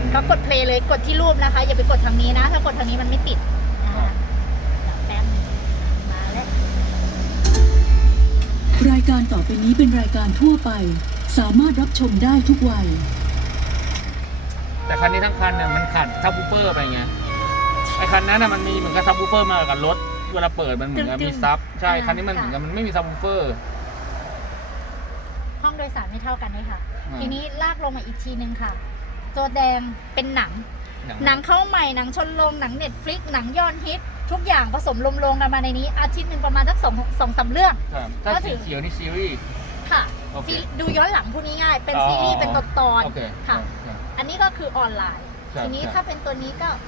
ก็กดเพลย์เลยกดที่รูปนะคะอย่าไปกดทางนี้นะถ้ากดทางนี้มันไม่ติดแป๊บนึงมาแล้วรายการต่อไปนี้เป็นรายการทั่วไปสามารถรับชมได้ทุกวัยแต่คันนี้ทั้งคันเนี่ยมันขาดซับวูฟเฟอร์ไปไงไอคันนั้นน่ะมันมีเหมือนกับซับวูฟเฟอร์มากับรถเวลาเปิดมันเหมือนกับมีซับใช่คันนี้มันเหมือนกับมันไม่มีซับวูฟเฟอร์ห้องโดยสารไม่เท่ากันเลยค่ะทีนี้ลากลงมาอีกทีนึงค่ะตัวแดงเป็นหนังเข้าใหม่หนังชนลงหนังเน็ตฟลิกหนังยอดฮิตทุกอย่างผสมรวมๆกันมาในนี้อาทิตย์หนึ่งประมาณสักสองสามเรื่องถ้าสีเขียวนี่ซีรีส์ค่ะดูย้อนหลังพูดง่ายๆเป็นซีรีส์เป็นตอนค่ะอันนี้ก็คือออนไลน์ทีนี้ถ้าเป็นตัวนี้ก็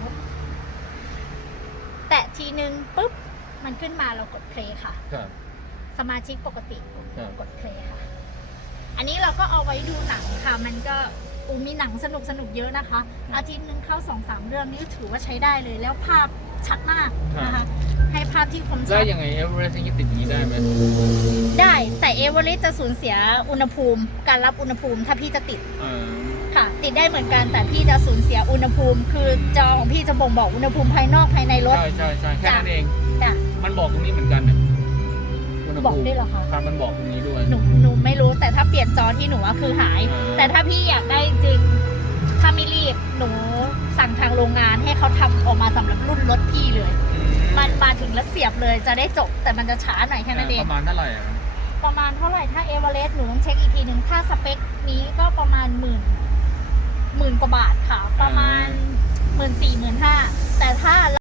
แตะทีนึงปุ๊บมันขึ้นมาเรากดเพลย์ค่ะสมาชิกปกติกดเพลย์ค่ะอันนี้เราก็เอาไว้ดูหนังค่ะมันก็มีหนังสนุกเยอะนะคะอาทิตย์นึงเข้า 2-3 เรื่องนี้ถือว่าใช้ได้เลยแล้วภาพชัดมากนะคะให้ภาพที่คมชัดได้ยังไงเอเวอเรสต์ยังติดอย่างนี้ได้ไหมได้แต่เอเวอเรสต์จะสูญเสียอุณหภูมิการรับอุณหภูมิถ้าพี่จะติดค่ะติดได้เหมือนกันแต่พี่จะสูญเสียอุณหภูมิคือจอของพี่จะบ่งบอกอุณหภูมิภายนอกภายในรถใช่แค่นั้นเองจ้ะมันบอกตรงนี้เหมือนกันเนี่ยบอกได้เหรอคะครับมันบอกตรงนี้ด้วยหนูไม่รู้แต่ถ้าเปลี่ยนจอที่หนูว่าคือหายแต่ถ้าพี่อยากได้จริงถ้าไม่รีบหนูสั่งทางโรงงานให้เขาทำออกมาสำหรับรุ่นรถพี่เลยมันมาถึงแล้วเสียบเลยจะได้จบแต่มันจะช้าหน่อยแค่นั้นเองประมาณเท่าไหร่ประมาณเท่าไหร่ถ้าเอเวอเรสต์หนูต้องเช็คอีกทีหนึ่งถ้าสเปคนี้ก็ประมาณหมื่นกว่าบาทค่ะประมาณ14,000-15,000แต่ถ้า